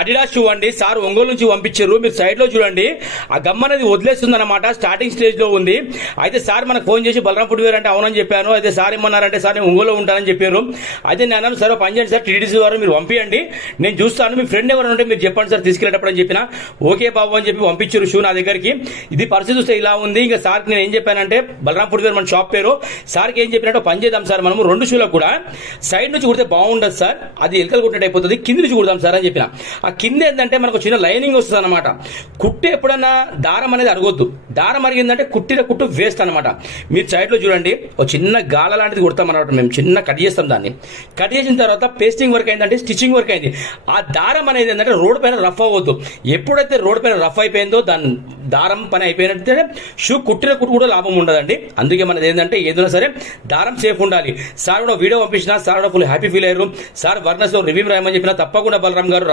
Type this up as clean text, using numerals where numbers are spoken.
Adidas shoe అండి. Sir Ongole నుంచి పంపించారు. మీరు సైడ్ లో చూడండి, ఆ గమ్ అనేది వదిలేస్తుంది అనమాట. స్టార్టింగ్ స్టేజ్ లో ఉంది. అయితే సార్ మనకు ఫోన్ చేసి బలరాం ఫుట్వేర్ అంటే అవునని చెప్పాను. అయితే సార్ ఏమన్నారంటే, సార్ నేను ఒంగోలు ఉంటానని చెప్పారు. అయితే నేను అన్నాను, సార్ పని చేయండి సార్, టీడీసీ వారు మీరు పంపించండి, నేను చూస్తాను, మీ ఫ్రెండ్ ఎవరు ఉంటే మీరు చెప్పండి సార్ తీసుకెళ్ళేటప్పుడు అని చెప్పిన. ఓకే బాబు అని చెప్పి పంపించారు షూ నా దగ్గరికి. ఇది పరిస్థితి చూస్తే ఇలా ఉంది. ఇంకా సార్కి నేను ఏం చెప్పానంటే, బలరాం ఫుట్వేర్ మన షాప్ పేరు, సార్కి ఏం చెప్పినట్టు పని చేద్దాం సార్, మనము రెండు షూలకు కూడా సైడ్ నుంచి కుడితే బాగుండదు సార్, అది ఎలకలు కుట్టినట్టు అయిపోతుంది, కింది నుంచి కుడదాం సార్ అని చెప్పిన. ఆ కింద ఏంటంటే మనకు చిన్న లైనింగ్ వస్తుంది అనమాట. కుట్టు ఎప్పుడన్నా దారం అనేది అరగొద్దు. దారం అరిగిందంటే కుట్టిన కుట్టు వేస్ట్ అనమాట. మీరు సైడ్ లో చూడండి, ఒక చిన్న గాల లాంటిది కుడతాం అనమాట. మేము చిన్న కట్ చేస్తాం, దాన్ని కట్ చేసిన తర్వాత పేస్టింగ్ వర్క్ అయిందంటే స్టిచ్చింగ్ వర్క్ అయింది. ఆ దారం అనేది ఏంటంటే రోడ్ పైన రఫ్ అవ్వద్దు. ఎప్పుడైతే రోడ్ పైన రఫ్ అయిపోయిందో దాని దారం పని అయిపోయినట్టే షూ కుట్టిన కుట్టు కూడా లాభం ఉండదండి. అందుకే మనది ఏంటంటే ఏదైనా సరే దారం సేఫ్ ఉండాలి. సార్ కూడా వీడియో పంపించిన, సార్ కూడా ఫుల్ హ్యాపీ ఫీల్ అయ్యారు. సార్ వర్నస్ లో రివ్యూ రాయమని చెప్పిన, తప్పకుండా బలరాం గారు